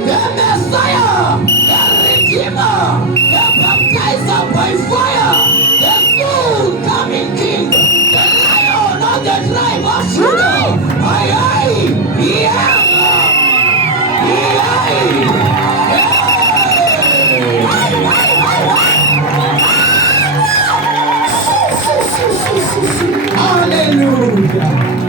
The Messiah, the Redeemer, the baptizer by fire, the soon coming King, the Lion of the tribe of Judah. Aye, yeah, yeah. Hallelujah.